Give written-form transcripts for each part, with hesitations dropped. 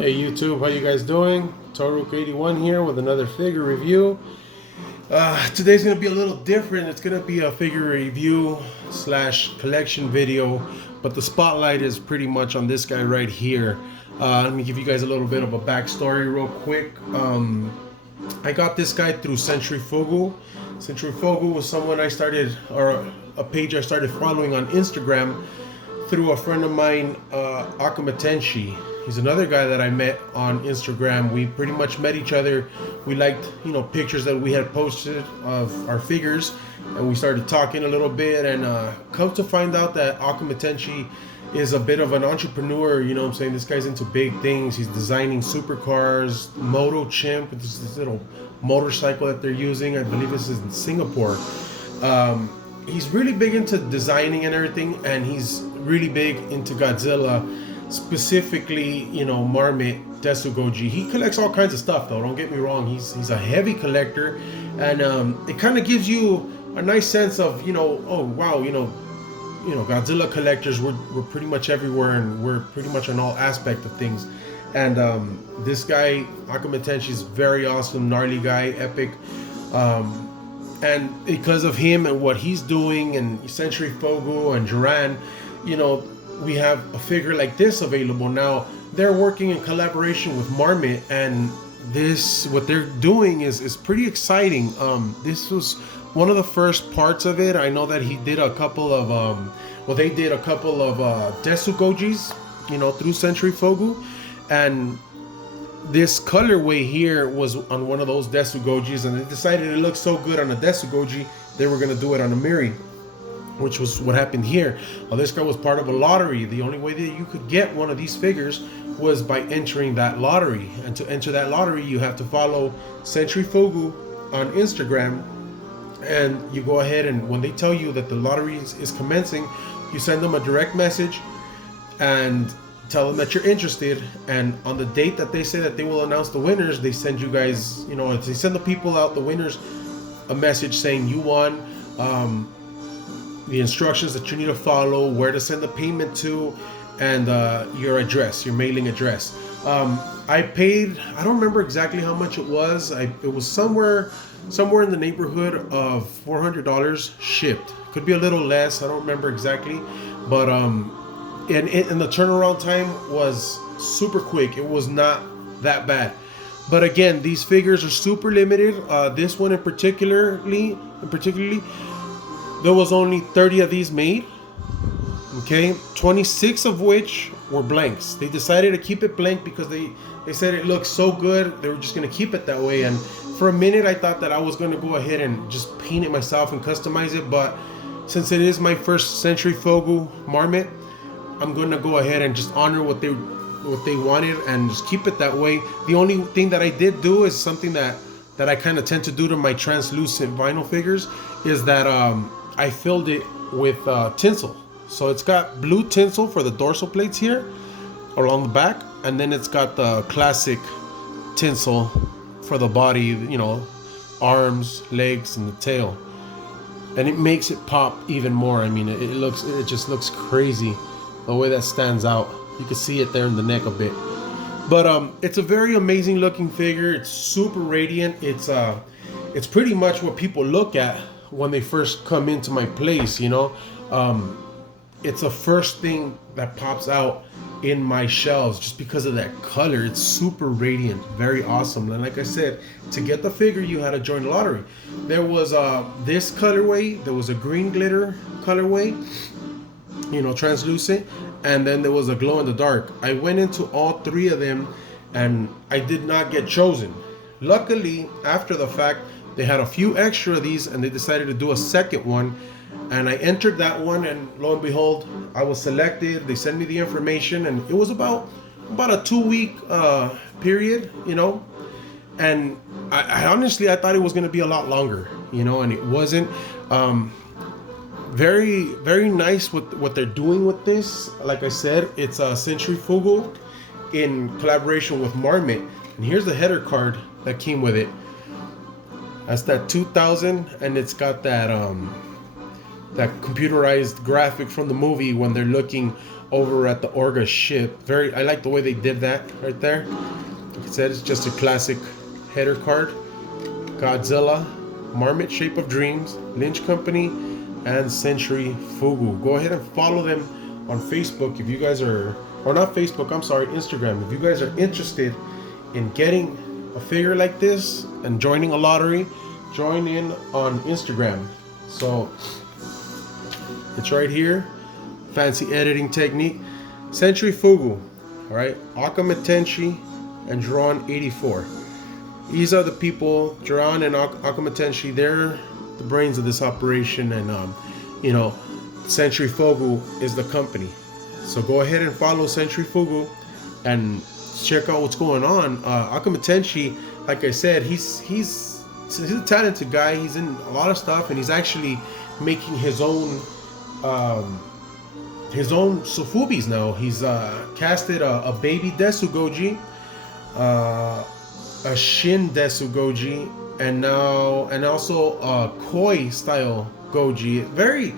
Hey YouTube, how you guys doing? Toruk81 here with another figure review. Today's gonna be a little different. It's gonna be a figure review slash collection video, but the spotlight is pretty much on this guy right here. Let me give you guys a little bit of a backstory real quick. I got this guy through Centuryfugu. Centuryfugu was someone I started, or a page I started following on Instagram through a friend of mine, Akumatenshi. He's another guy that I met on Instagram. We pretty much met each other. We liked, pictures that we had posted of our figures, and we started talking a little bit. And come to find out that Akumatenshi is a bit of an entrepreneur. You know what I'm saying? This guy's into big things. He's designing supercars, Moto Chimp, which is this little motorcycle that they're using. I believe this is in Singapore. He's really big into designing and everything, and he's really big into Godzilla. Specifically, Marmot, Miri Goji. He collects all kinds of stuff, though. Don't get me wrong. He's a heavy collector, and it kind of gives you a nice sense of, oh wow, Godzilla collectors. We're pretty much everywhere, and we're pretty much on all aspect of things. And this guy, Akumatenshi, is very awesome, gnarly guy, epic. And because of him and what he's doing, and Centuryfugu and Duran, we have a figure like this available now. They're working in collaboration with Marmot, and what they're doing is pretty exciting. This was one of the first parts of it. I know that he did a couple of they did a couple of Gojis, through Centuryfugu, and this colorway here was on one of those Gojis, and they decided it looked so good on a Goji, they were gonna do it on a Miri, which was what happened here. This guy was part of a lottery. The only way that you could get one of these figures was by entering that lottery. And to enter that lottery, you have to follow Centuryfugu on Instagram. And you go ahead, and when they tell you that the lottery is commencing, you send them a direct message and tell them that you're interested. And on the date that they say that they will announce the winners, they send you guys, they send the people out, the winners, a message saying you won. The instructions that you need to follow, where to send the payment to, and your address, your mailing address. I paid, I don't remember exactly how much it was. It was somewhere in the neighborhood of $400 shipped. Could be a little less, I don't remember exactly. But and the turnaround time was super quick. It was not that bad. But again, these figures are super limited. This one in particularly, there was only 30 of these made, okay? 26 of which were blanks. They decided to keep it blank because they said it looked so good, they were just gonna keep it that way. And for a minute, I thought that I was gonna go ahead and just paint it myself and customize it, but since it is my first Centuryfugu Marmot, I'm gonna go ahead and just honor what they wanted and just keep it that way. The only thing that I did do is something that I kind of tend to do to my translucent vinyl figures, is that I filled it with tinsel. So it's got blue tinsel for the dorsal plates here along the back, and then it's got the classic tinsel for the body, arms, legs, and the tail. And it makes it pop even more. I mean, it just looks crazy the way that stands out. You can see it there in the neck a bit. But it's a very amazing looking figure. It's super radiant. It's pretty much what people look at when they first come into my place, it's the first thing that pops out in my shelves just because of that color. It's super radiant, very awesome. And like I said, to get the figure, you had to join the lottery. There was this colorway, there was a green glitter colorway, translucent, and then there was a glow in the dark. I went into all three of them, and I did not get chosen. Luckily, after the fact, they had a few extra of these, and they decided to do a second one, and I entered that one, and lo and behold, I was selected. They sent me the information, and it was about a 2-week period, and I honestly, I thought it was going to be a lot longer, and it wasn't. Very, very nice with what they're doing with this. Like I said, it's a Centuryfugu in collaboration with Marmot, and here's the header card that came with it. That's that 2000, and it's got that that computerized graphic from the movie when they're looking over at the Orga ship. I like the way they did that right there. Like I said, it's just a classic header card. Godzilla, Marmot Shape of Dreams, Lynch Company, and Centuryfugu. Go ahead and follow them on Facebook if you guys are, or not Facebook, I'm sorry, Instagram. If you guys are interested in getting a figure like this and joining a lottery, join in on Instagram. So it's right here. Fancy editing technique. Centuryfugu, all right, Akamatenshi and Juran84. These are the people, Juran and Akamatenshi, they're the brains of this operation, and you know, Centuryfugu is the company. So go ahead and follow Centuryfugu and check out what's going on. Akamatenshi, like I said, he's a talented guy. He's in a lot of stuff, and he's actually making his own Sofubis now. He's casted a baby Desu Goji, a Shin Desu Goji, and also a Koi style Goji. Very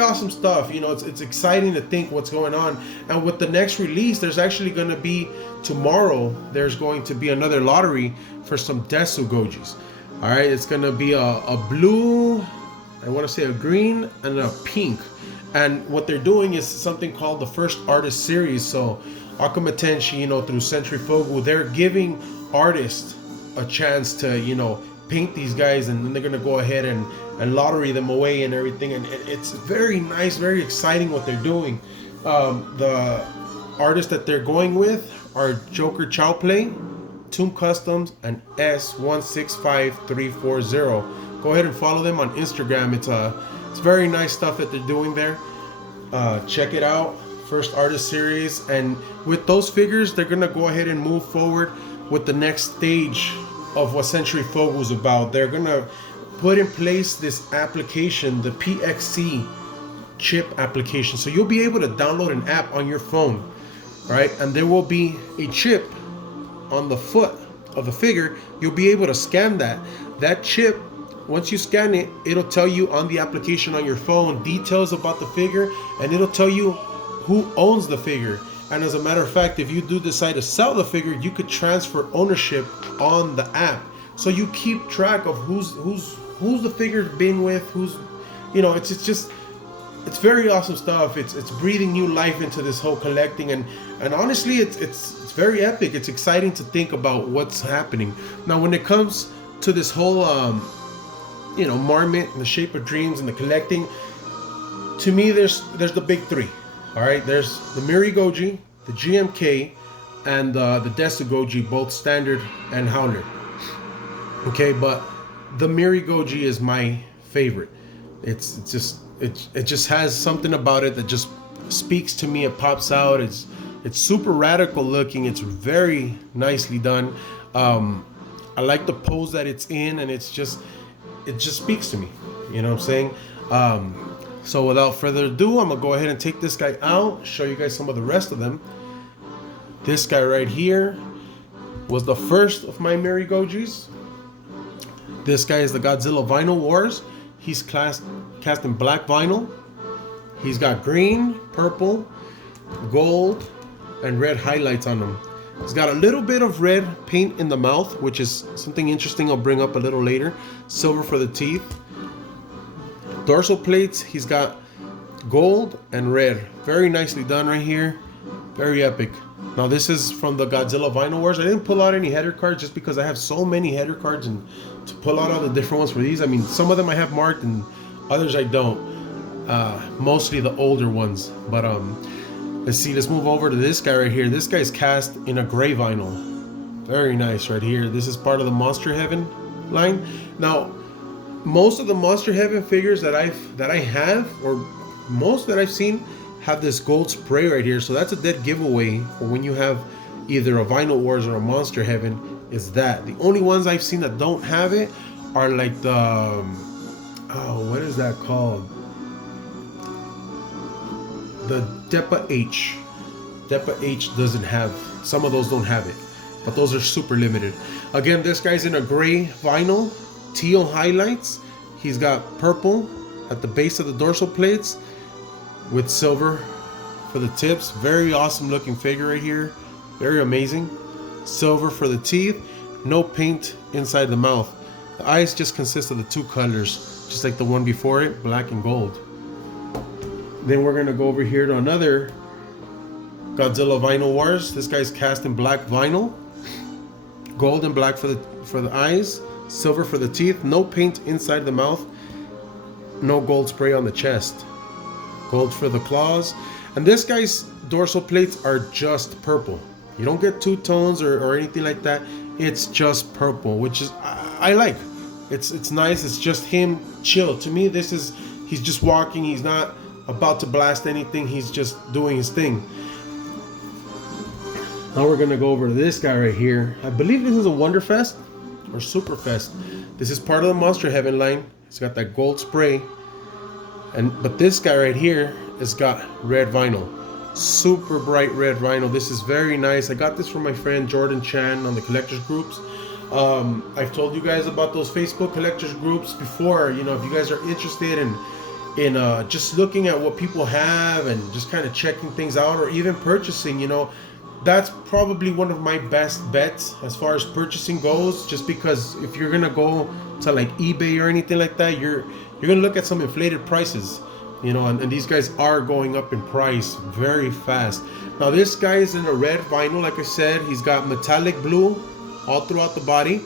awesome stuff. You know, it's exciting to think what's going on. And with the next release, there's actually going to be tomorrow. There's going to be another lottery for some Desu Gojis. All right, it's going to be a blue, I want to say a green, and a pink. And what they're doing is something called the First Artist Series. So Akamatenshi, you know, through Centuryfugu, they're giving artists a chance to, you know, paint these guys, and then they're gonna go ahead and lottery them away and everything. And it's very nice, very exciting what they're doing. The artists that they're going with are Joker Chowplay, Tomb Customs, and S165340. Go ahead and follow them on Instagram. It's very nice stuff that they're doing there. Check it out. First Artist Series. And with those figures, they're gonna go ahead and move forward with the next stage of what Centuryfugu is about. They're gonna put in place this application, the PXC chip application. So you'll be able to download an app on your phone, right? And there will be a chip on the foot of the figure. You'll be able to scan that chip. Once you scan it, it'll tell you on the application on your phone details about the figure, and it'll tell you who owns the figure. And as a matter of fact, if you do decide to sell the figure, you could transfer ownership on the app. So you keep track of who's the figure been with, who's, you know, it's very awesome stuff. It's breathing new life into this whole collecting, and honestly, it's very epic. It's exciting to think about what's happening. Now, when it comes to this whole you know, Marmot and the Shape of Dreams and the collecting, to me, there's the big three. All right, there's the Miri Goji, the GMK, and the Desu Goji, both standard and howler. Okay, but the Miri Goji is my favorite. It just has something about it that just speaks to me. It pops out. It's super radical looking. It's very nicely done. I like the pose that it's in, and it just speaks to me. You know what I'm saying? So without further ado, I'm gonna go ahead and take this guy out, show you guys some of the rest of them. This guy right here was the first of my Miri Gojis. This guy is the Godzilla Vinyl Wars. He's cast in black vinyl. He's got green, purple, gold, and red highlights on him. He's got a little bit of red paint in the mouth, which is something interesting I'll bring up a little later. Silver for the teeth. Dorsal plates, he's got gold and red. Very nicely done right here. Very epic. Now this is from the Godzilla Vinyl Wars. I didn't pull out any header cards just because I have so many header cards, and to pull out all the different ones for these, I mean, some of them I have marked and others I don't. Mostly the older ones. But let's see, let's move over to this guy right here. This guy's cast in a gray vinyl. Very nice right here. This is part of the Monster Heaven line. Now, most of the Monster Heaven figures that I have, or most that I've seen, have this gold spray right here. So that's a dead giveaway for when you have either a Vinyl Wars or a Monster Heaven, is that. The only ones I've seen that don't have it are like the what is that called? The Depa H. Depa H doesn't have, some of those don't have it, but those are super limited. Again, this guy's in a gray vinyl, teal highlights. He's got purple at the base of the dorsal plates with silver for the tips. Very awesome looking figure right here. Very amazing. Silver for the teeth. No paint inside the mouth. The eyes just consist of the two colors, just like the one before it, black and gold. Then we're gonna go over here to another Godzilla Vinyl Wars. This guy's cast in black vinyl. Gold and black for the eyes. Silver for the teeth. No paint inside the mouth. No gold spray on the chest. Gold for the claws. And this guy's dorsal plates are just purple. You don't get two tones or anything like that. It's just purple, which is I like. It's nice. It's just him chill. To me, he's just walking. He's not about to blast anything. He's just doing his thing. Now we're gonna go over to this guy right here. I believe this is a Wonderfest or Superfest. This is part of the Monster Heaven line. It's got that gold spray, but this guy right here has got red vinyl, super bright red vinyl. This is very nice. I got this from my friend Jordan Chan on the collectors groups. I've told you guys about those Facebook collectors groups before. You know, if you guys are interested in just looking at what people have and just kind of checking things out, or even purchasing, you know, that's probably one of my best bets as far as purchasing goes. Just because if you're gonna go to like eBay or anything like that, you're gonna look at some inflated prices, you know, and these guys are going up in price very fast. Now this guy is in a red vinyl, like I said. He's got metallic blue all throughout the body.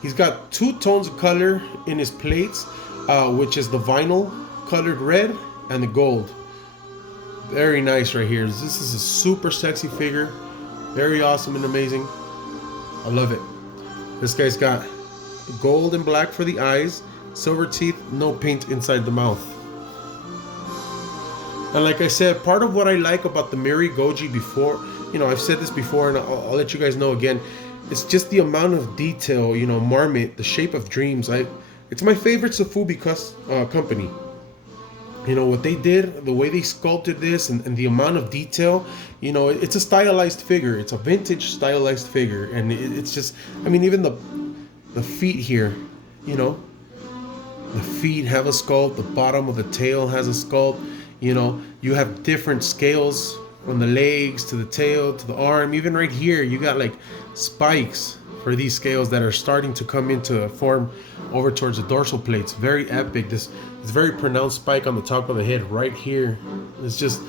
He's got two tones of color in his plates, which is the vinyl colored red and the gold. Very nice right here. This is a super sexy figure. Very awesome and amazing. I love it. This guy's got gold and black for the eyes, silver teeth, no paint inside the mouth. And like I said, part of what I like about the Miri Goji before, you know, I've said this before and I'll let you guys know again, it's just the amount of detail, you know, Marmot, the shape of dreams. It's my favorite Sofubi company. You know, what they did, the way they sculpted this, and the amount of detail, you know, it's a stylized figure. It's a vintage stylized figure. And it's just, I mean, even the feet here, you know, the feet have a sculpt. The bottom of the tail has a sculpt. You know, you have different scales from the legs to the tail to the arm. Even right here, you got like spikes for these scales that are starting to come into form over towards the dorsal plates. Very epic. This very pronounced spike on the top of the head right here. It's just,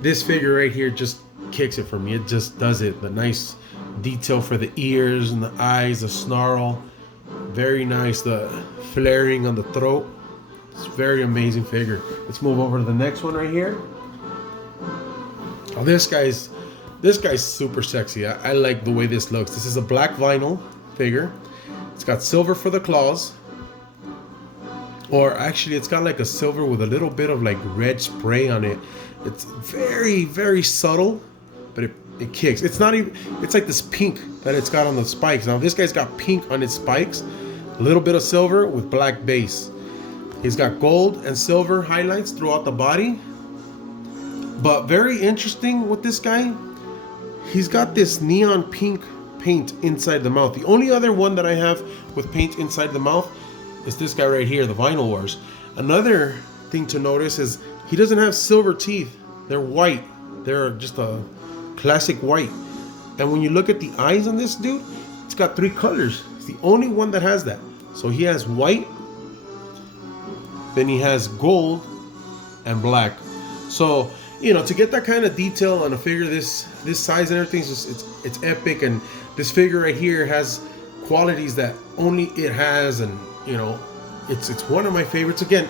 this figure right here just kicks it for me. It just does it. The nice detail for the ears and the eyes, the snarl. Very nice. The flaring on the throat. It's a very amazing figure. Let's move over to the next one right here. Oh, this guy's super sexy. I like the way this looks. This is a black vinyl figure. It's got silver for the claws. Or actually, it's got like a silver with a little bit of like red spray on it. It's very, very subtle, but it kicks. It's not even, it's like this pink that it's got on the spikes. Now this guy's got pink on its spikes, a little bit of silver with black base. He's got gold and silver highlights throughout the body. But very interesting with this guy, he's got this neon pink paint inside the mouth. The only other one that I have with paint inside the mouth is this guy right here, the Vinyl Wars. Another thing to notice is he doesn't have silver teeth. They're white. They're just a classic white. And when you look at the eyes on this dude, it's got three colors. It's the only one that has that. So he has white, then he has gold and black. So, you know, to get that kind of detail on a figure this size and everything, it's epic. And this figure right here has qualities that only it has, and you know, it's one of my favorites. Again,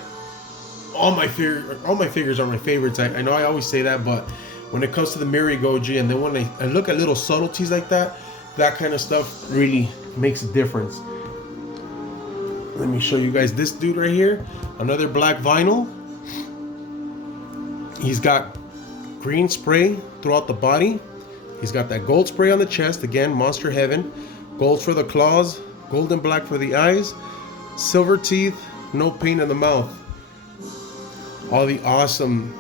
all my figures are my favorites. I know I always say that, but when it comes to the Miri Goji, and then when I look at little subtleties like that kind of stuff really makes a difference. Let me show you guys this dude right here. Another black vinyl. He's got green spray throughout the body. He's got that gold spray on the chest. Again, Monster Heaven. Gold for the claws. Gold and black for the eyes. Silver teeth. No paint in the mouth. All the awesome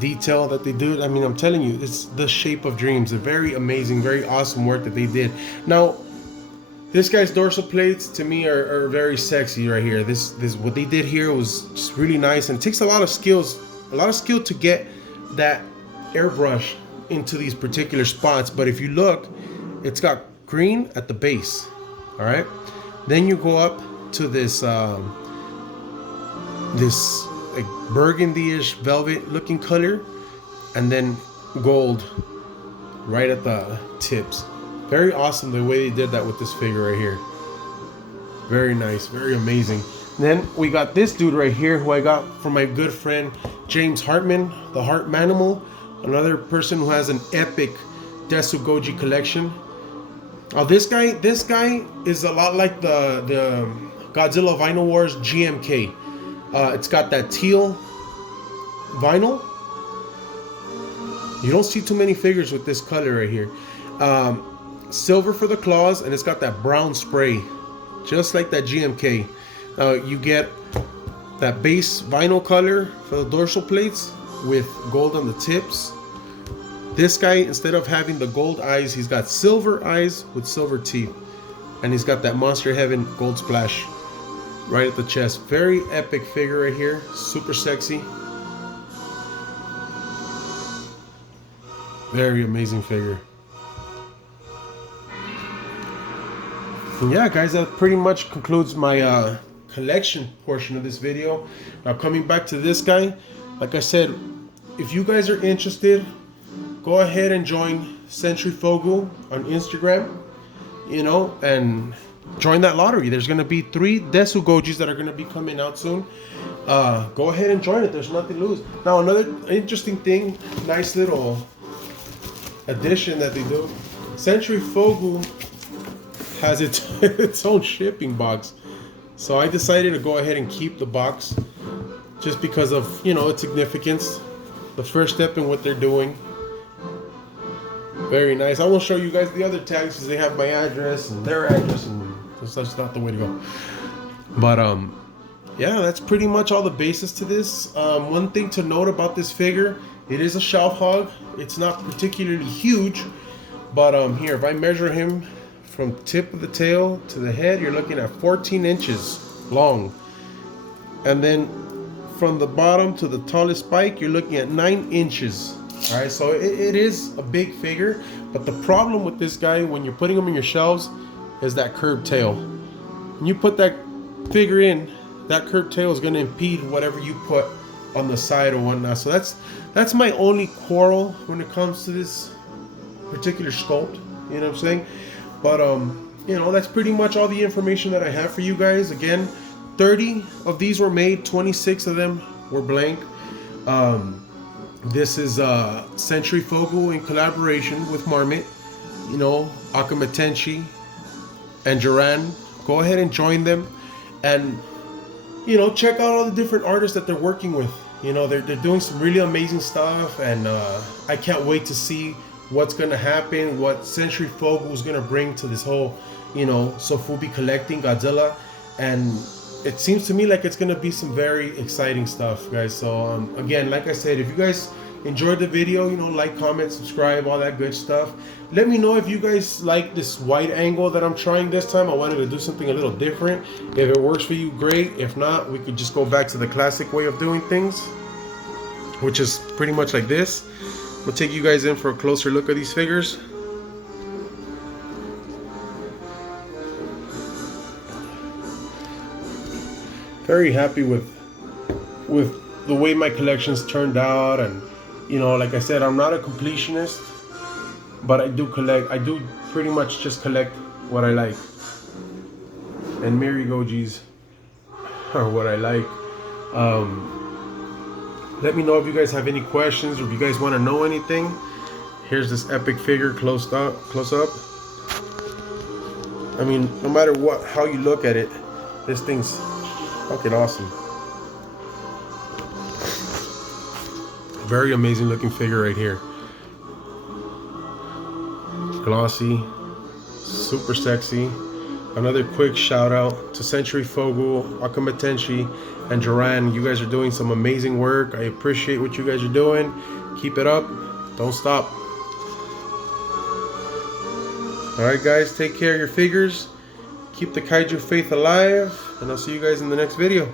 detail that they do. I mean, I'm telling you, it's the shape of dreams. A very amazing, very awesome work that they did. Now, This guy's dorsal plates to me are very sexy right here. This what they did here was just really nice, and it takes a lot of skill to get that airbrush into these particular spots. But if you look, it's got green at the base. All right, then you go up to this this like burgundy-ish velvet looking color, and then gold right at the tips. Very awesome the way they did that with this figure right here. Very nice, very amazing. Then we got this dude right here who I got from my good friend James Hartman, the Heart Manimal, another person who has an epic Desu Goji collection. This guy is a lot like the Godzilla Vinyl Wars GMK. It's got that teal vinyl. You don't see too many figures with this color right here. Silver for the claws, and it's got that brown spray, just like that GMK. You get that base vinyl color for the dorsal plates with gold on the tips. This guy, instead of having the gold eyes, he's got silver eyes with silver teeth, and he's got that Monster Heaven gold splash right at the chest. Very epic figure right here, super sexy. Very amazing figure. And yeah, guys, that pretty much concludes my collection portion of this video. Now, coming back to this guy, like I said, if you guys are interested, go ahead and join Centuryfugu on Instagram, you know, and join that lottery. There's going to be 3 Desu Gojis that are going to be coming out soon. Go ahead and join it. There's nothing to lose. Now, another interesting thing, nice little addition that they do, Centuryfugu has its own shipping box. So I decided to go ahead and keep the box just because of, you know, its significance. The first step in what they're doing. Very nice. I will show you guys the other tags because they have my address and their address, and that's not the way to go. But yeah, that's pretty much all the basis to this. One thing to note about this figure, it is a shelf hog. It's not particularly huge, but here, if I measure him from tip of the tail to the head, you're looking at 14 inches long. And then from the bottom to the tallest spike, you're looking at 9 inches. All right, so it is a big figure, but the problem with this guy when you're putting him in your shelves is that curved tail. When you put that figure in, that curved tail is going to impede whatever you put on the side or whatnot. So that's my only quarrel when it comes to this particular sculpt. You know what I'm saying? But you know, that's pretty much all the information that I have for you guys. Again, 30 of these were made, 26 of them were blank. This is Centuryfugu in collaboration with Marmot, you know, Akametenshi and Duran. Go ahead and join them, and you know, check out all the different artists that they're working with. You know, they're doing some really amazing stuff, and I can't wait to see what's gonna happen, what Centuryfugu is gonna bring to this whole, you know, Sofubi collecting Godzilla. And it seems to me like it's gonna be some very exciting stuff, guys. So again, like I said, if you guys enjoyed the video, you know, like, comment, subscribe, all that good stuff. Let me know if you guys like this wide angle that I'm trying this time. I wanted to do something a little different. If it works for you, great. If not, we could just go back to the classic way of doing things, which is pretty much like this. We'll take you guys in for a closer look at these figures. Very happy with the way my collections turned out, and you know, like I said, I'm not a completionist, but I do collect. I do pretty much just collect what I like, and Miri Gojis are what I like. Let me know if you guys have any questions, or if you guys want to know anything. Here's this epic figure close up. I mean, no matter how you look at it, this thing's fucking awesome. Very amazing looking figure right here. Glossy, super sexy. Another quick shout out to Centuryfugu, Akametenshi, and Duran. You guys are doing some amazing work. I appreciate what you guys are doing. Keep it up. Don't stop. Alright guys, take care of your figures. Keep the kaiju faith alive, and I'll see you guys in the next video.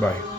Bye.